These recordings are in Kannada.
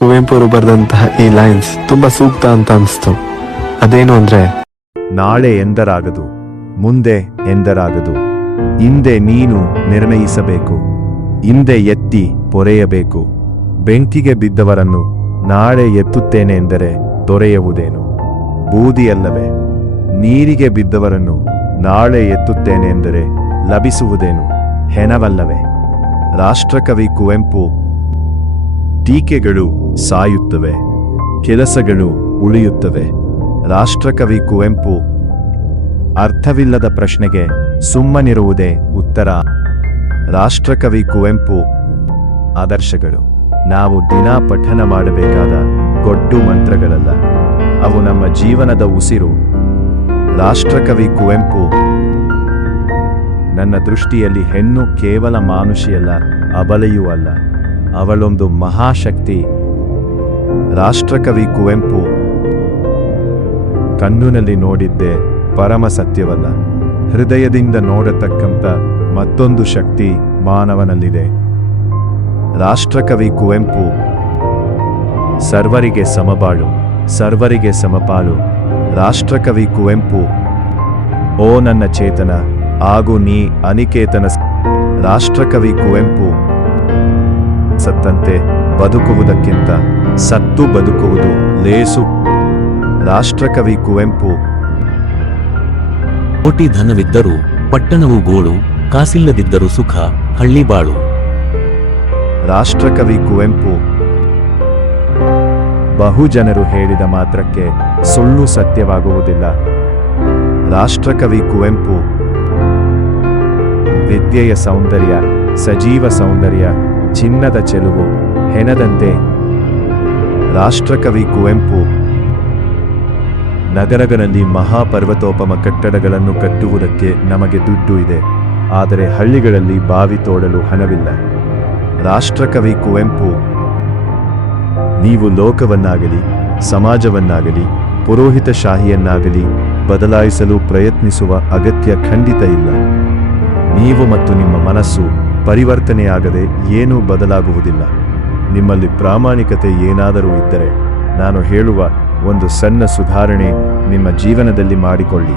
ಕುವೆಂಪು ಅವರು ಬರೆದಂತಹ ಈ ಲೈನ್ಸ್ ತುಂಬಾ ಸೂಕ್ತ ಅಂತ ಅನಿಸ್ತು. ಅದೇನು ಅಂದ್ರೆ, ನಾಳೆ ಎಂದರಾಗದು, ಮುಂದೆ ಎಂದರಾಗದು, ಹಿಂದೆ ನೀನು ನಿರ್ಣಯಿಸಬೇಕು, ಹಿಂದೆ ಎತ್ತಿ ಪೊರೆಯಬೇಕು. ಬೆಂಕಿಗೆ ಬಿದ್ದವರನ್ನು ನಾಳೆ ಎತ್ತುತ್ತೇನೆ ಎಂದರೆ ದೊರೆಯುವುದೇನು? ಬೂದಿಯಲ್ಲವೇ? ನೀರಿಗೆ ಬಿದ್ದವರನ್ನು ನಾಳೆ ಎತ್ತುತ್ತೇನೆ ಎಂದರೆ ಲಭಿಸುವುದೇನು? ಹೆಣವಲ್ಲವೇ? ರಾಷ್ಟ್ರಕವಿ ಕುವೆಂಪು. ಟೀಕೆಗಳು ಸಾಯುತ್ತವೆ, ಕೆಲಸಗಳು ಉಳಿಯುತ್ತವೆ. ರಾಷ್ಟ್ರಕವಿ ಕುವೆಂಪು. ಅರ್ಥವಿಲ್ಲದ ಪ್ರಶ್ನೆಗೆ ಸುಮ್ಮನಿರುವುದೇ ಉತ್ತರ. ರಾಷ್ಟ್ರಕವಿ ಕುವೆಂಪು. ಆದರ್ಶಗಳು ನಾವು ದಿನ ಪಠನ ಮಾಡಬೇಕಾದ ಗೊಡ್ಡು ಮಂತ್ರಗಳಲ್ಲ, ಅವು ನಮ್ಮ ಜೀವನದ ಉಸಿರು. ರಾಷ್ಟ್ರಕವಿ ಕುವೆಂಪು. ನನ್ನ ದೃಷ್ಟಿಯಲ್ಲಿ ಹೆಣ್ಣು ಕೇವಲ ಮಾನುಷಿಯಲ್ಲ, ಅಬಲೆಯೂ ಅಲ್ಲ, ಅವಳೊಂದು ಮಹಾಶಕ್ತಿ. ರಾಷ್ಟ್ರಕವಿ ಕುವೆಂಪು. ಕಣ್ಣಿನಲ್ಲಿ ನೋಡಿದ್ದೇ ಪರಮ ಸತ್ಯವಲ್ಲ, ಹೃದಯದಿಂದ ನೋಡತಕ್ಕಂಥ ಮತ್ತೊಂದು ಶಕ್ತಿ ಮಾನವನಲ್ಲಿದೆ. ರಾಷ್ಟ್ರಕವಿ ಕುವೆಂಪು. ಸರ್ವರಿಗೆ ಸಮಬಾಳು, ಸರ್ವರಿಗೆ ಸಮಪಾಲು. ರಾಷ್ಟ್ರಕವಿ ಕುವೆಂಪು. ಓ ನನ್ನ ಚೇತನ, ಆಗು ನೀ ಅನಿಕೇತನ. ರಾಷ್ಟ್ರಕವಿ ಕುವೆಂಪು. ಸತ್ತಂತೆ ಬದುಕುವುದಕ್ಕಿಂತ ಸತ್ತು ಬದುಕುವುದು ಲೇಸು. ರಾಷ್ಟ್ರಕವಿ ಕುವೆಂಪು. ಕೋಟಿ ಧನವಿದ್ದರೂ ಪಟ್ಟಣವು ಗೋಳು, ಕಾಸಿಲ್ಲದಿದ್ದರೂ ಸುಖ ಹಳ್ಳಿ ಬಾಳು. ರಾಷ್ಟ್ರಕವಿ ಕುವೆಂಪು. ಬಹುಜನರು ಹೇಳಿದ ಮಾತ್ರಕ್ಕೆ ಸುಳ್ಳು ಸತ್ಯವಾಗುವುದಿಲ್ಲ. ರಾಷ್ಟ್ರಕವಿ ಕುವೆಂಪು. ವಿದ್ಯೆಯ ಸೌಂದರ್ಯ ಸಜೀವ ಸೌಂದರ್ಯ, ಚಿನ್ನದ ಚೆಲುವು ಹೆಣದಂತೆ. ರಾಷ್ಟ್ರಕವಿ ಕುವೆಂಪು. ನಗರಗಳಲ್ಲಿ ಮಹಾಪರ್ವತೋಪಮ ಕಟ್ಟಡಗಳನ್ನು ಕಟ್ಟುವುದಕ್ಕೆ ನಮಗೆ ದುಡ್ಡು ಇದೆ, ಆದರೆ ಹಳ್ಳಿಗಳಲ್ಲಿ ಬಾವಿ ತೋಡಲು ಹಣವಿಲ್ಲ. ರಾಷ್ಟ್ರಕವಿ ಕುವೆಂಪು. ನೀವು ಲೋಕವನ್ನಾಗಲಿ ಸಮಾಜವನ್ನಾಗಲಿ ಪುರೋಹಿತಶಾಹಿಯನ್ನಾಗಲಿ ಬದಲಾಯಿಸಲು ಪ್ರಯತ್ನಿಸುವ ಅಗತ್ಯ ಖಂಡಿತ ಇಲ್ಲ. ನೀವು ಮತ್ತು ನಿಮ್ಮ ಮನಸ್ಸು ಪರಿವರ್ತನೆಯಾಗದೆ ಏನೂ ಬದಲಾಗುವುದಿಲ್ಲ. ನಿಮ್ಮಲ್ಲಿ ಪ್ರಾಮಾಣಿಕತೆ ಏನಾದರೂ ಇದ್ದರೆ ನಾನು ಹೇಳುವ ಒಂದು ಸಣ್ಣ ಸುಧಾರಣೆ ನಿಮ್ಮ ಜೀವನದಲ್ಲಿ ಮಾಡಿಕೊಳ್ಳಿ.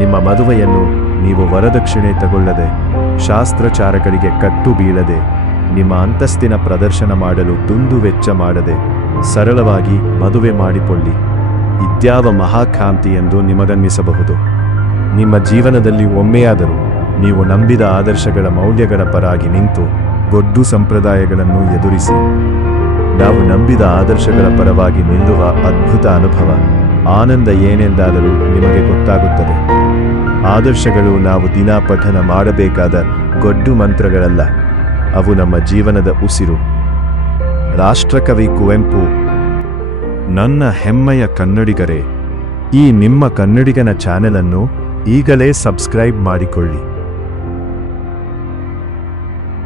ನಿಮ್ಮ ಮದುವೆಯನ್ನು ನೀವು ವರದಕ್ಷಿಣೆ ತಗೊಳ್ಳದೆ, ಶಾಸ್ತ್ರಚಾರಗಳಿಗೆ ಕಟ್ಟು ಬೀಳದೆ, ನಿಮ್ಮ ಅಂತಸ್ತಿನ ಪ್ರದರ್ಶನ ಮಾಡಲು ದುಂದು ವೆಚ್ಚ ಮಾಡದೆ ಸರಳವಾಗಿ ಮದುವೆ ಮಾಡಿಕೊಳ್ಳಿ. ಇದ್ಯಾವ ಮಹಾಕಾಂತಿ ಎಂದು ನಿಮಗನ್ನಿಸಬಹುದು. ನಿಮ್ಮ ಜೀವನದಲ್ಲಿ ಒಮ್ಮೆಯಾದರೂ ನೀವು ನಂಬಿದ ಆದರ್ಶಗಳ ಮೌಲ್ಯಗಳ ಪರಾಗಿ ನಿಂತು ಗೊಡ್ಡು ಸಂಪ್ರದಾಯಗಳನ್ನು ಎದುರಿಸಿ. ನಾವು ನಂಬಿದ ಆದರ್ಶಗಳ ಪರವಾಗಿ ನಿಲ್ಲುವ ಅದ್ಭುತ ಅನುಭವ, ಆನಂದ ಏನೆಂದಾದರೂ ನಿಮಗೆ ಗೊತ್ತಾಗುತ್ತದೆ. ಆದರ್ಶಗಳು ನಾವು ದಿನ ಪಠನ ಮಾಡಬೇಕಾದ ಗೊಡ್ಡು ಮಂತ್ರಗಳಲ್ಲ, ಅವು ನಮ್ಮ ಜೀವನದ ಉಸಿರು. ರಾಷ್ಟ್ರಕವಿ ಕುವೆಂಪು. ನನ್ನ ಹೆಮ್ಮೆಯ ಕನ್ನಡಿಗರೇ, ಈ ನಿಮ್ಮ ಕನ್ನಡಿಗನ ಚಾನೆಲ್ ಅನ್ನು ಈಗಲೇ ಸಬ್ಸ್ಕ್ರೈಬ್ ಮಾಡಿಕೊಳ್ಳಿ.